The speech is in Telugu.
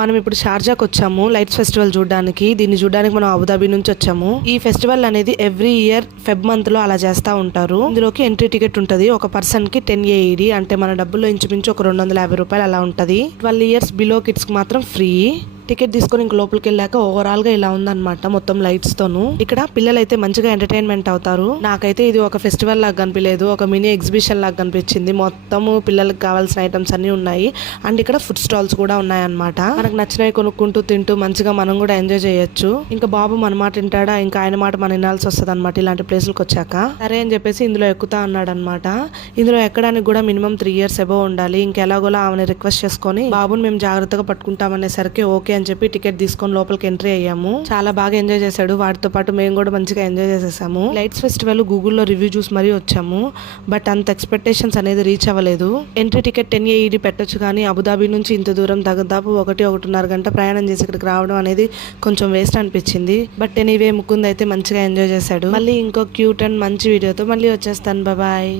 మనం ఇప్పుడు షార్జాకి వచ్చాము లైట్స్ ఫెస్టివల్ చూడడానికి. దీన్ని చూడడానికి మనం అబుదాబి నుంచి వచ్చాము. ఈ ఫెస్టివల్ అనేది ఎవ్రీ ఇయర్ ఫెబ్ మంత్ లో అలా చేస్తా ఉంటారు. ఇందులోకి ఎంట్రీ టికెట్ ఉంటది. ఒక పర్సన్ కి 10 AED అంటే మన డబ్బుల్లో ఇంచుమించు ఒక 250 రూపాయలు అలా ఉంటది. 12 years బిలో కిడ్స్ కి మాత్రం ఫ్రీ. టికెట్ తీసుకొని ఇంక లోపలికి వెళ్ళాక ఓవరాల్ గా ఇలా ఉందన్నమాట మొత్తం లైట్స్ తోను. ఇక్కడ పిల్లలు అయితే మంచిగా ఎంటర్టైన్మెంట్ అవుతారు. నాకైతే ఇది ఒక ఫెస్టివల్ లాగా కనిపించలేదు, ఒక మినీ ఎగ్జిబిషన్ లాగా కనిపించింది. మొత్తము పిల్లలకి కావాల్సిన ఐటమ్స్ అన్ని ఉన్నాయి. అండ్ ఇక్కడ ఫుడ్ స్టాల్స్ కూడా ఉన్నాయన్నమాట. మనకు నచ్చినవి కొనుక్కుంటూ తింటూ మంచిగా మనం కూడా ఎంజాయ్ చేయొచ్చు. ఇంకా బాబు మన మాట వింటాడా, ఇంకా ఆయన మాట మనం వినాల్సి వస్తుంది అనమాట ఇలాంటి ప్లేసులకు వచ్చాక. సరే అని చెప్పేసి ఇందులో ఎక్కుతా అన్నాడు అనమాట. ఇందులో ఎక్కడానికి కూడా మినిమం 3 years అబోవ్ ఉండాలి. ఇంకెలాగోలా ఆమెను రిక్వెస్ట్ చేసుకొని బాబుని మేము జాగ్రత్తగా పట్టుకుంటామనేసరికి ఓకే అని చెప్పి టికెట్ తీసుకొని లోపలికి ఎంట్రీ అయ్యాము. చాలా బాగా ఎంజాయ్ చేశాడు. వాటితో పాటు మేము కూడా మంచిగా ఎంజాయ్ చేసేసాము. లైట్స్ ఫెస్టివల్ గూగుల్లో రివ్యూ చూసి మరీ వచ్చాము. బట్ అంత ఎక్స్పెక్టేషన్స్ అనేది రీచ్ అవ్వలేదు. ఎంట్రీ టికెట్ 10 AED పెట్టొచ్చు, కానీ అబుదాబి నుంచి ఇంత దూరం దాదాపు 1-1.5 గంట ప్రయాణం చేసి ఇక్కడికి రావడం అనేది కొంచెం వేస్ట్ అనిపించింది. బట్ ఎనీవే ముకుంద్ అయితే మంచిగా ఎంజాయ్ చేశాడు. మళ్ళీ ఇంకో క్యూట్ అండ్ మంచి వీడియోతో మళ్ళీ వచ్చేస్తాను. బాయ్.